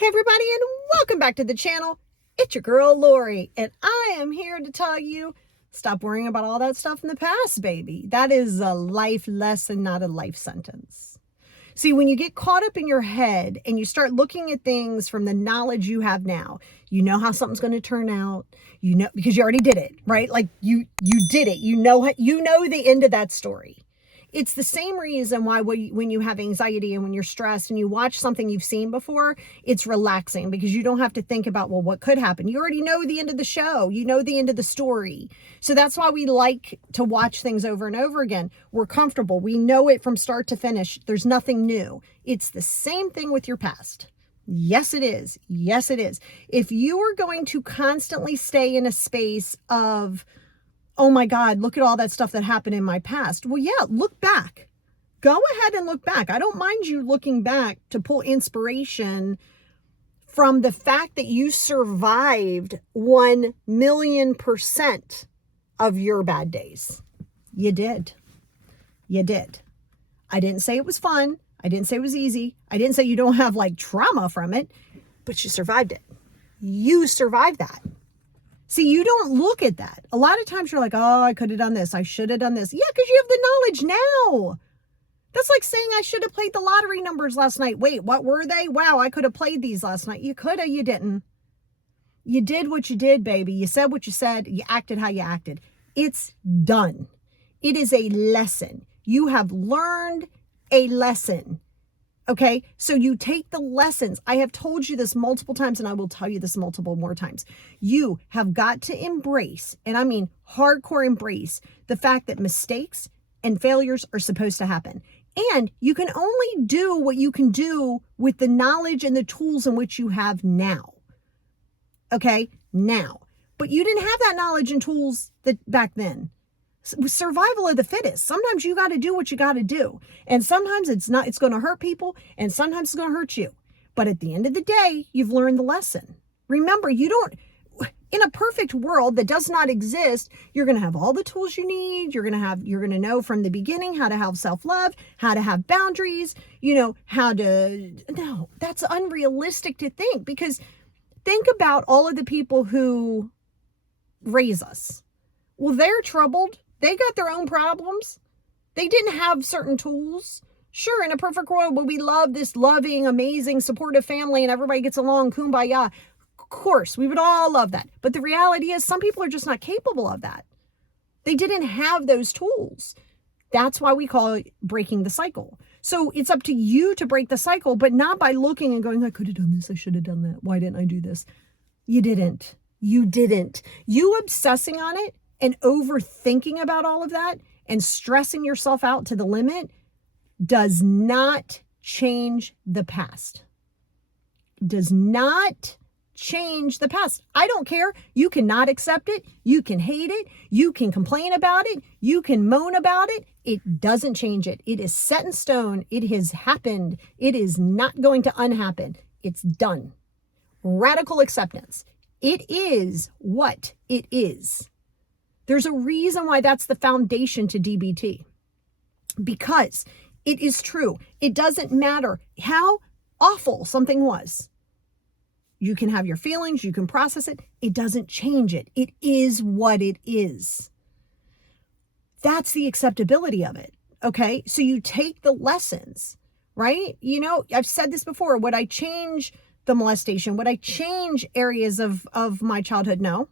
Hey everybody, and welcome back to the channel. It's your girl Lori, and I am here to tell you, stop worrying about all that stuff in the past, baby. That is a life lesson, not a life sentence. See, when you get caught up in your head and you start looking at things from the knowledge you have now, you know how something's going to turn out, you know, because you already did it, right? Like you did it. You know the end of that story. It's the same reason why when you have anxiety and when you're stressed and you watch something you've seen before, it's relaxing because you don't have to think about, well, what could happen? You already know the end of the show. You know the end of the story. So that's why we like to watch things over and over again. We're comfortable. We know it from start to finish. There's nothing new. It's the same thing with your past. Yes, it is. Yes, it is. If you are going to constantly stay in a space of, oh my God, look at all that stuff that happened in my past. Well, yeah, look back. Go ahead and look back. I don't mind you looking back to pull inspiration from the fact that you survived 1,000,000% of your bad days. You did. You did. I didn't say it was fun. I didn't say it was easy. I didn't say you don't have like trauma from it, but you survived it. You survived that. See, you don't look at that. A lot of times you're like, oh, I could have done this. I should have done this. Yeah, because you have the knowledge now. That's like saying I should have played the lottery numbers last night. Wait, what were they? Wow, I could have played these last night. You could have, you didn't. You did what you did, baby. You said what you said. You acted how you acted. It's done. It is a lesson. You have learned a lesson. Okay, so you take the lessons. I have told you this multiple times, and I will tell you this multiple more times. You have got to embrace, and I mean hardcore embrace, the fact that mistakes and failures are supposed to happen. And you can only do what you can do with the knowledge and the tools in which you have now. Okay, now. But you didn't have that knowledge and tools back then. Survival of the fittest. Sometimes you got to do what you got to do. And sometimes it's going to hurt people, and sometimes it's going to hurt you. But at the end of the day, you've learned the lesson. Remember, in a perfect world that does not exist, you're going to have all the tools you need. You're going to know from the beginning how to have self-love, how to have boundaries, no, that's unrealistic to think, because think about all of the people who raise us. Well, they're troubled. They got their own problems. They didn't have certain tools. Sure, in a perfect world, would we love this loving, amazing, supportive family and everybody gets along, kumbaya? Of course, we would all love that. But the reality is some people are just not capable of that. They didn't have those tools. That's why we call it breaking the cycle. So it's up to you to break the cycle, but not by looking and going, I could have done this. I should have done that. Why didn't I do this? You didn't. You didn't. You obsessing on it and overthinking about all of that and stressing yourself out to the limit does not change the past. Does not change the past. I don't care. You cannot accept it. You can hate it. You can complain about it. You can moan about it. It doesn't change it. It is set in stone. It has happened. It is not going to unhappen. It's done. Radical acceptance. It is what it is. There's a reason why that's the foundation to DBT. Because it is true. It doesn't matter how awful something was. You can have your feelings. You can process it. It doesn't change it. It is what it is. That's the acceptability of it. Okay. So you take the lessons, right? I've said this before. Would I change the molestation? Would I change areas of my childhood? No.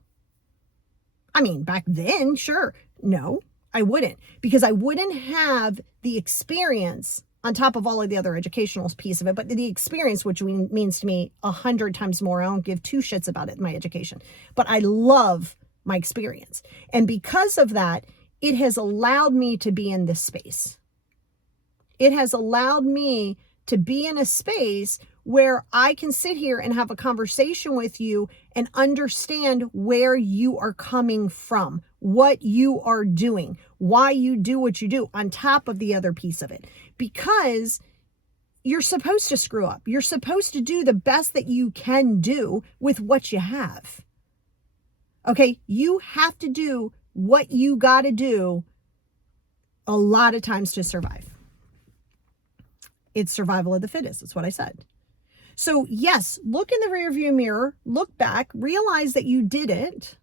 I mean, back then, sure. No, I wouldn't, because I wouldn't have the experience on top of all of the other educational piece of it, but the experience, which means to me 100 times more. I don't give two shits about it, my education, but I love my experience. And because of that, it has allowed me to be in this space. It has allowed me to be in a space where I can sit here and have a conversation with you and understand where you are coming from, what you are doing, why you do what you do, on top of the other piece of it. Because you're supposed to screw up. You're supposed to do the best that you can do with what you have. Okay? You have to do what you got to do a lot of times to survive. It's survival of the fittest. That's what I said. So yes, look in the rearview mirror, look back, realize that you did it.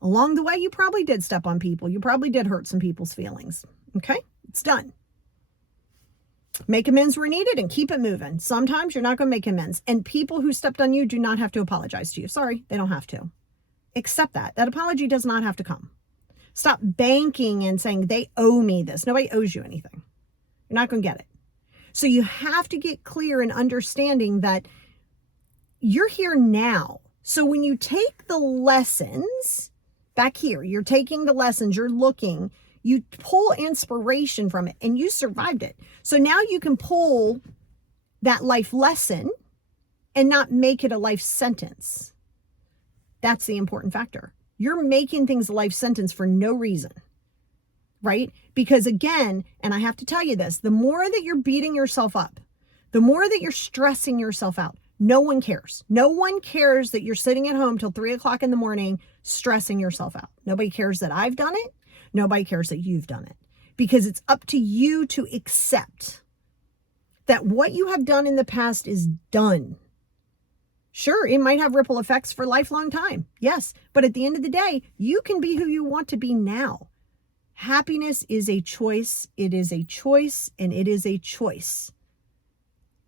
Along the way, you probably did step on people. You probably did hurt some people's feelings. Okay, it's done. Make amends where needed and keep it moving. Sometimes you're not going to make amends. And people who stepped on you do not have to apologize to you. Sorry, they don't have to. Accept that. That apology does not have to come. Stop banking and saying they owe me this. Nobody owes you anything. You're not going to get it. So you have to get clear in understanding that you're here now. So when you take the lessons back here, you're taking the lessons, you're looking, you pull inspiration from it and you survived it. So now you can pull that life lesson and not make it a life sentence. That's the important factor. You're making things a life sentence for no reason, right? Because again, and I have to tell you this, the more that you're beating yourself up, the more that you're stressing yourself out, no one cares. No one cares that you're sitting at home till 3:00 in the morning, stressing yourself out. Nobody cares that I've done it. Nobody cares that you've done it, because it's up to you to accept that what you have done in the past is done. Sure, it might have ripple effects for a lifelong time. Yes. But at the end of the day, you can be who you want to be now. Happiness is a choice. It is a choice, and it is a choice.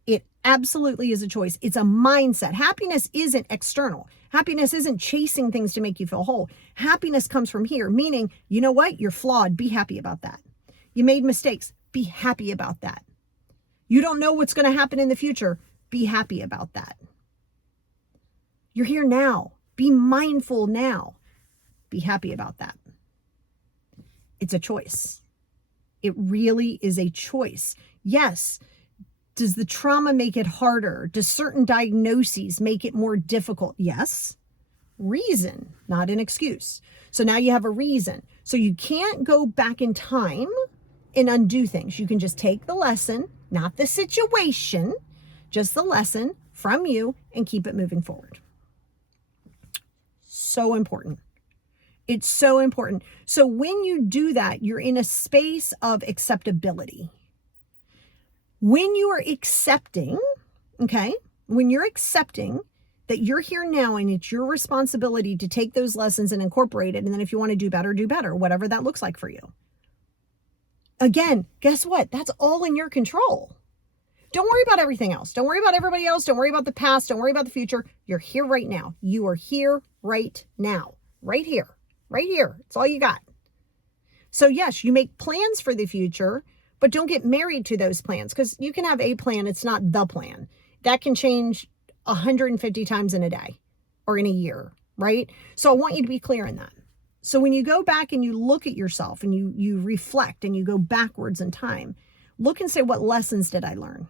It absolutely is a choice. It's a mindset. Happiness isn't external. Happiness isn't chasing things to make you feel whole. Happiness comes from here, meaning, you know what? You're flawed. Be happy about that. You made mistakes. Be happy about that. You don't know what's going to happen in the future. Be happy about that. You're here now. Be mindful now. Be happy about that. It's a choice. It really is a choice. Yes. Does the trauma make it harder? Does certain diagnoses make it more difficult? Yes. Reason, not an excuse. So now you have a reason. So you can't go back in time and undo things. You can just take the lesson, not the situation, just the lesson from you, and keep it moving forward. So important. It's so important. So when you do that, you're in a space of acceptability. When you are accepting, okay, when you're accepting that you're here now and it's your responsibility to take those lessons and incorporate it, and then if you want to do better, whatever that looks like for you. Again, guess what? That's all in your control. Don't worry about everything else. Don't worry about everybody else. Don't worry about the past. Don't worry about the future. You're here right now. You are here right now. Right here. Right here. It's all you got. So yes, you make plans for the future, but don't get married to those plans, because you can have a plan. It's not the plan. That can change 150 times in a day or in a year, right? So I want you to be clear in that. So when you go back and you look at yourself and you reflect and you go backwards in time, look and say, what lessons did I learn?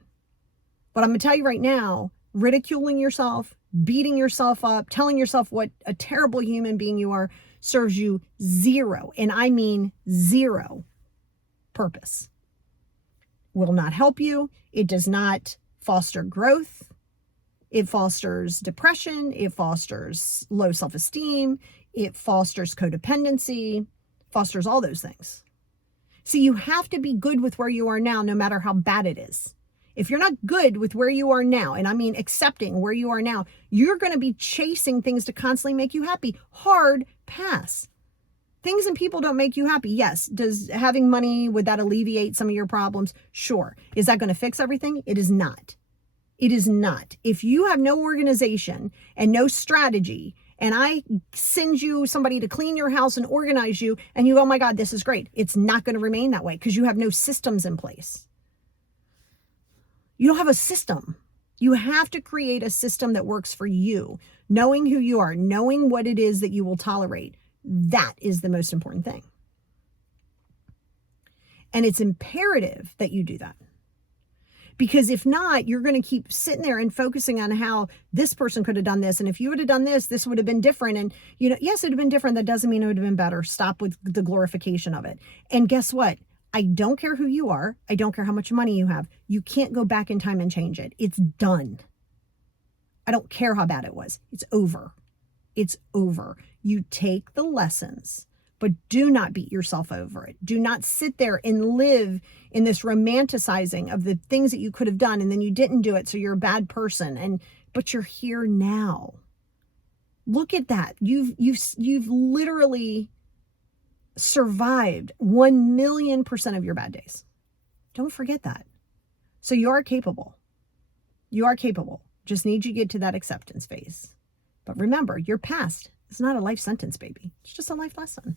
But I'm going to tell you right now, ridiculing yourself, beating yourself up, telling yourself what a terrible human being you are serves you zero, and I mean zero, purpose. Will not help you. It does not foster growth. It fosters depression. It fosters low self-esteem. It fosters codependency, fosters all those things. See, you have to be good with where you are now, no matter how bad it is. If you're not good with where you are now, and I mean accepting where you are now, you're going to be chasing things to constantly make you happy. Hard pass. Things and people don't make you happy. Yes. Does having money, would that alleviate some of your problems? Sure. Is that going to fix everything? It is not. It is not. If you have no organization and no strategy, and I send you somebody to clean your house and organize you, and you go, oh my God, this is great. It's not going to remain that way because you have no systems in place. You don't have a system. You have to create a system that works for you, knowing who you are, knowing what it is that you will tolerate. That is the most important thing. And it's imperative that you do that. Because if not, you're going to keep sitting there and focusing on how this person could have done this. And if you would have done this, this would have been different. And, you know, yes, it would have been different. That doesn't mean it would have been better. Stop with the glorification of it. And guess what? I don't care who you are. I don't care how much money you have. You can't go back in time and change it. It's done. I don't care how bad it was. It's over. It's over. You take the lessons but do not beat yourself over it. Do not sit there and live in this romanticizing of the things that you could have done and then you didn't do it, so you're a bad person. But you're here now. Look at that. You've literally survived 1,000,000% of your bad days. Don't forget that. So you are capable. You are capable. Just need you to get to that acceptance phase. But remember, your past is not a life sentence, baby. It's just a life lesson.